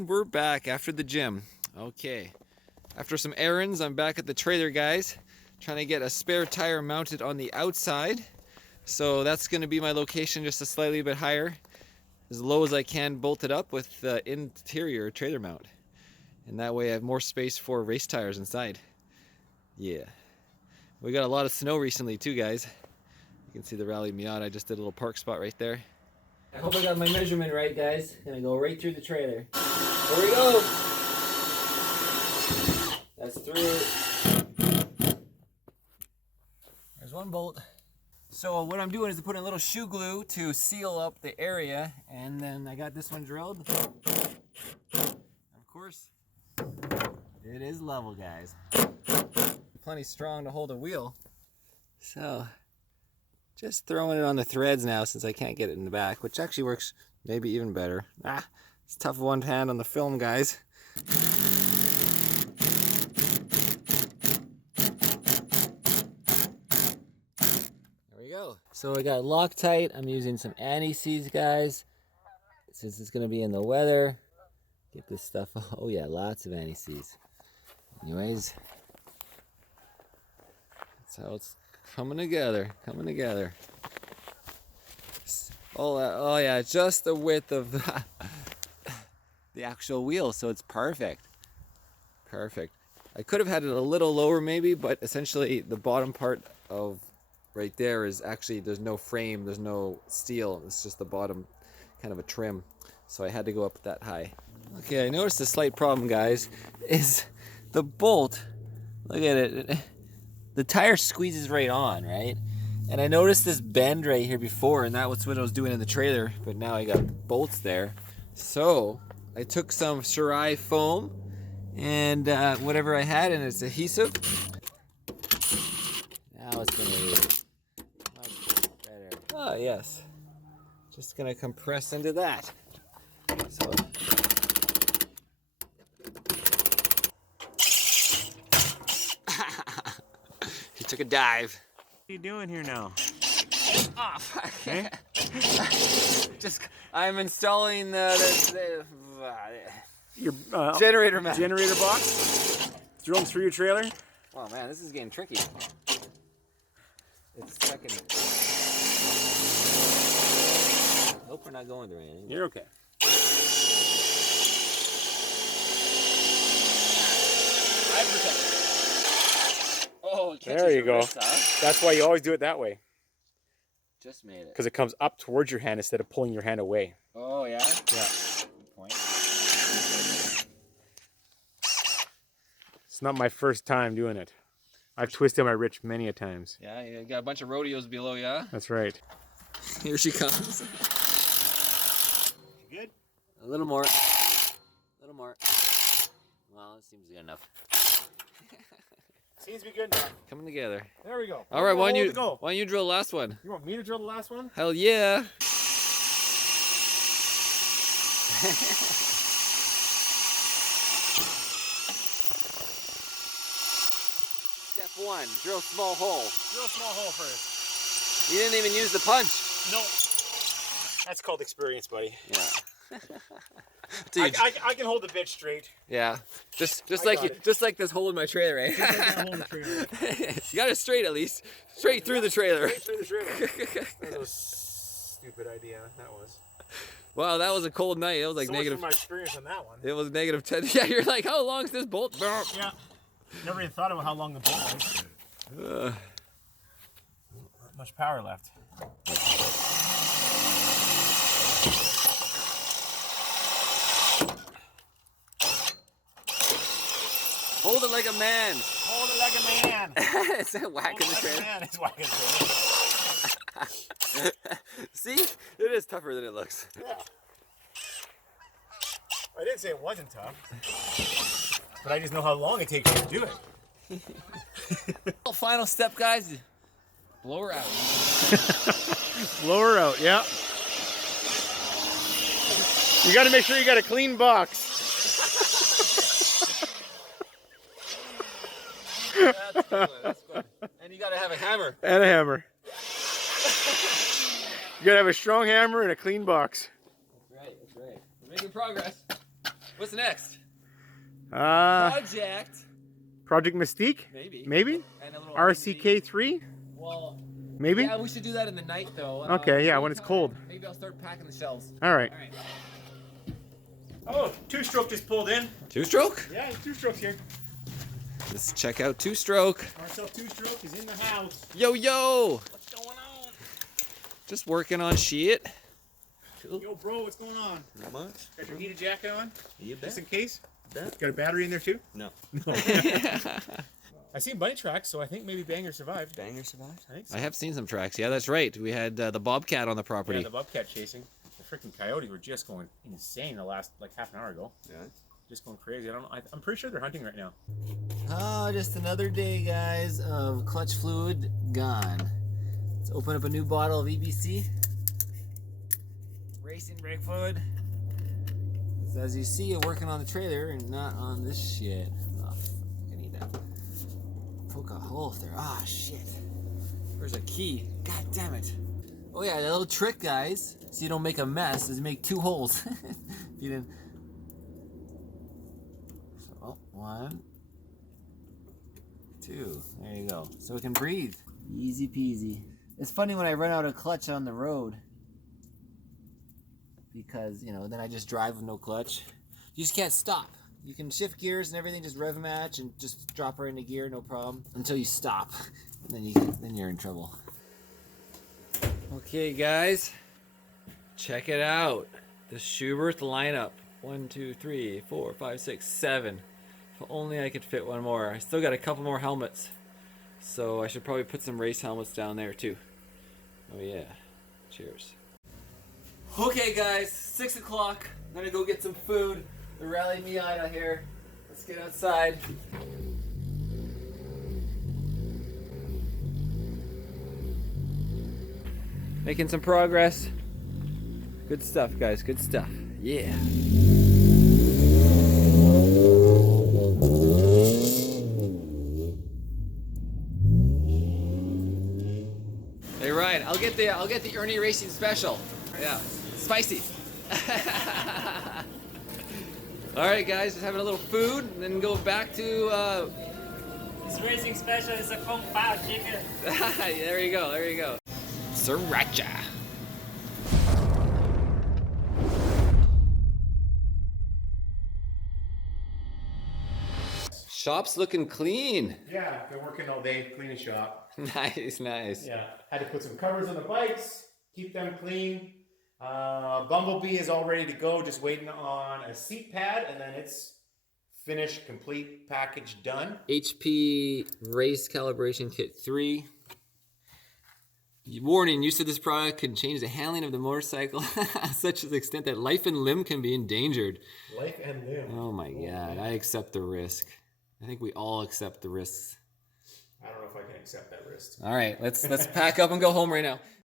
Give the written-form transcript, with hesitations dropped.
And we're back after the gym. Okay, after some errands, I'm back at the trailer, guys, trying to get a spare tire mounted on the outside. So that's going to be my location, just a slightly bit higher, as low as I can, bolted up with the interior trailer mount. And that way I have more space for race tires inside. Yeah. We got a lot of snow recently too, guys. You can see the Rally Miata. I just did a little park spot right there. I hope I got my measurement right, guys. Gonna go right through the trailer. There we go. That's through. There's one bolt. So what I'm doing is putting a little shoe glue to seal up the area, and then I got this one drilled. Of course, it is level, guys. Plenty strong to hold a wheel. So just throwing it on the threads now since I can't get it in the back, which actually works maybe even better. It's tough one hand on the film, guys. There we go. So I got Loctite. I'm using some anti-seize, guys, since it's going to be in the weather. Get this stuff. Oh yeah, lots of anti-seize. Anyways, that's how it's coming together. Oh yeah, just the width of the actual wheel, so it's perfect. I could have had it a little lower maybe, but essentially the bottom part of right there is actually, there's no frame, there's no steel, it's just the bottom kind of a trim, so I had to go up that high. Okay, I noticed a slight problem, guys, is the bolt. Look at it. The tire squeezes right on, right? And I noticed this bend right here before, and that was what I was doing in the trailer, but now I got bolts there. So I took some Shirai foam and whatever I had, and it's adhesive. Now it's gonna be much better. Oh yes, just gonna compress into that. So he took a dive. What are you doing here now? Oh, fuck. Hey? I'm installing Your generator mount. Generator box? Drilled through your trailer? Oh man, this is getting tricky. It's second. Hope we're not going through anything. You're okay. Oh, there you go. wrist, huh? That's why you always do it that way. Just made it. Because it comes up towards your hand instead of pulling your hand away. Oh, yeah? Yeah. Good point. It's not my first time doing it. I've twisted my wrist many a times. Yeah, you got a bunch of rodeos below, yeah? That's right. Here she comes. You good? A little more. A little more. Well, it seems good enough. Seems to be good enough. Coming together. There we go. All right, why don't you drill the last one? You want me to drill the last one? Hell yeah. Step one, drill small hole. Drill a small hole first. You didn't even use the punch. No. That's called experience, buddy. Yeah. I can hold the bitch straight. Yeah, just like this hole in my trailer, right? Just like that hole in the trailer. You got it straight at least, straight through the trailer. Straight through the trailer. That was a stupid idea. That was. Wow, that was a cold night. It was like so negative. much from my experience on that one. It was negative 10. Yeah, you're like, how long is this bolt? Yeah. Never even thought about how long the bolt was. Not much power left. Hold it like a man. Hold it like a man. Is that whacking the trailer? Man, it's whacking the trailer. See? It is tougher than it looks. Yeah. I didn't say it wasn't tough. But I just know how long it takes to do it. Final step, guys. Blow her out. Blow her out, yeah. You got to make sure you got a clean box. That's good. That's good. And you gotta have a hammer. And a hammer. You gotta have a strong hammer and a clean box. That's right. That's right. We're making progress. What's next? Project Mystique? Maybe. Maybe? And a little RCK3? Well, Maybe? yeah, we should do that in the night though. Okay, yeah, when it's cold. Maybe I'll start packing the shelves. All right. Oh, two-stroke just pulled in. Two-stroke? Yeah, two-stroke's here. Let's check out two-stroke. Marcel two-stroke is in the house. Yo, yo! What's going on? Just working on shit. Yo, bro, what's going on? Not much. Got your heated jacket on? You Just in case? Bet. Got a battery in there too? No. I seen bunny tracks, so I think maybe Banger survived. Banger survived? I think so. I have seen some tracks. Yeah, that's right. We had the bobcat on the property. Yeah, the bobcat chasing. The freaking coyotes were just going insane the last, like, half an hour ago. Yeah. Just going crazy. I don't know. I'm pretty sure they're hunting right now. Oh, just another day, guys, of clutch fluid gone. Let's open up a new bottle of EBC. Racing brake fluid. So as you see, I'm working on the trailer and not on this shit. Oh, I need that. Poke a hole there. Ah, shit. Where's a key? God damn it. Oh yeah, that little trick, guys, so you don't make a mess, is make 2 holes. If you didn't. So, 1, 2. There you go. So it can breathe. Easy peasy. It's funny when I run out of clutch on the road, because, you know, then I just drive with no clutch. You just can't stop. You can shift gears and everything, just rev match and just drop right into gear, no problem, until you stop. And then you're in trouble. Okay, guys, check it out. The Schubert lineup. 1, 2, 3, 4, 5, 6, 7. If only I could fit one more. I still got a couple more helmets, so I should probably put some race helmets down there too. Oh yeah. Cheers. Okay, guys, 6 o'clock. I'm gonna go get some food. They're rallying me out here. Let's get outside. Making some progress. Good stuff, guys. Good stuff. Yeah. Hey, Ryan, I'll get the Irnieracing special. Yeah, spicy. All right, guys, just having a little food, and then go back to. This racing special is a Kung Pao chicken. There you go. There you go. Sriracha. Shop's looking clean. Yeah, been working all day, cleaning shop. Nice, nice. Yeah, had to put some covers on the bikes, keep them clean. Bumblebee is all ready to go, just waiting on a seat pad, and then it's finished, complete, package done. HP Race Calibration Kit 3. Warning, use of this product can change the handling of the motorcycle such to the extent that life and limb can be endangered. Life and limb. Oh my God, I accept the risk. I think we all accept the risks. I don't know if I can accept that risk. All right, let's pack up and go home right now.